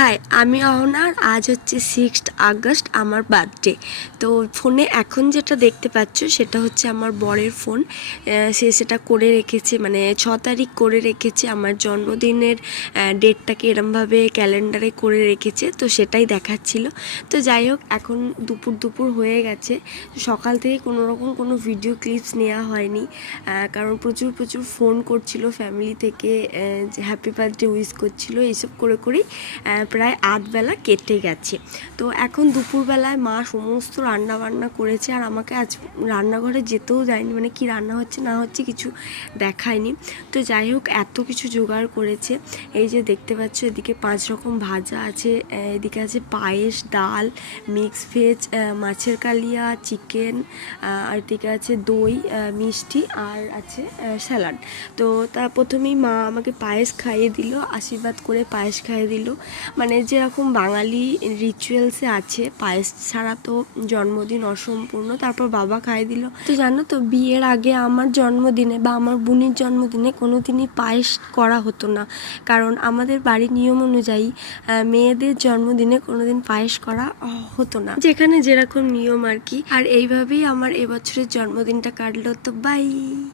High, আমি অহনার। আজ হচ্ছে 6 আগস্ট, আমার বার্থডে। তো ফোনে এখন যেটা দেখতে পাচ্ছ সেটা হচ্ছে আমার বরের ফোন। সে সেটা করে রেখেছে, মানে 6 তারিখ করে রেখেছে। আমার জন্মদিনের ডেটটাকে এরমভাবে ক্যালেন্ডারে করে রেখেছে, তো সেটাই দেখাচ্ছিল। তো যাই হোক, এখন দুপুর হয়ে গেছে। সকাল থেকে কোনো ভিডিও ক্লিপস নেওয়া হয়নি, কারণ প্রচুর ফোন করছিল ফ্যামিলি থেকে, যে হ্যাপি বার্থডে উইশ করছিল। এইসব করেই প্রায় আধবেলা কেটে গেছে। তো এখন দুপুরবেলায় মা সমস্ত রান্না বান্না করেছে, আর আমাকে আজ রান্নাঘরে যেতেও যায়নি, মানে কি রান্না হচ্ছে না হচ্ছে কিছু দেখায়নি। তো যাই হোক, এত কিছু জোগাড় করেছে। এই যে দেখতে পাচ্ছ, এদিকে 5 রকম ভাজা আছে, এদিকে আছে পায়েস, ডাল, মিক্স ভেজ, মাছের কালিয়া, চিকেন, আর এদিকে আছে দই, মিষ্টি, আর আছে স্যালাড। তো তা প্রথমেই মা আমাকে পায়েস খাইয়ে দিল, আশীর্বাদ করে পায়েস খাইয়ে দিল। মানে যেরকম বাঙালি রিচুয়ালসে আছে, পায়েস ছাড়া তো জন্মদিন অসম্পূর্ণ। তারপর বাবা খাইয়ে দিল। তো জানো তো, বিয়ের আগে আমার জন্মদিনে বা আমার বোনের জন্মদিনে কোনো দিনই পায়েস করা হতো না, কারণ আমাদের বাড়ির নিয়ম অনুযায়ী মেয়েদের জন্মদিনে কোনোদিন পায়েস করা হতো না, যেখানে যেরকম নিয়ম আর কি। আর এইভাবেই আমার এবছরের জন্মদিনটা কাটলো। তো বাই।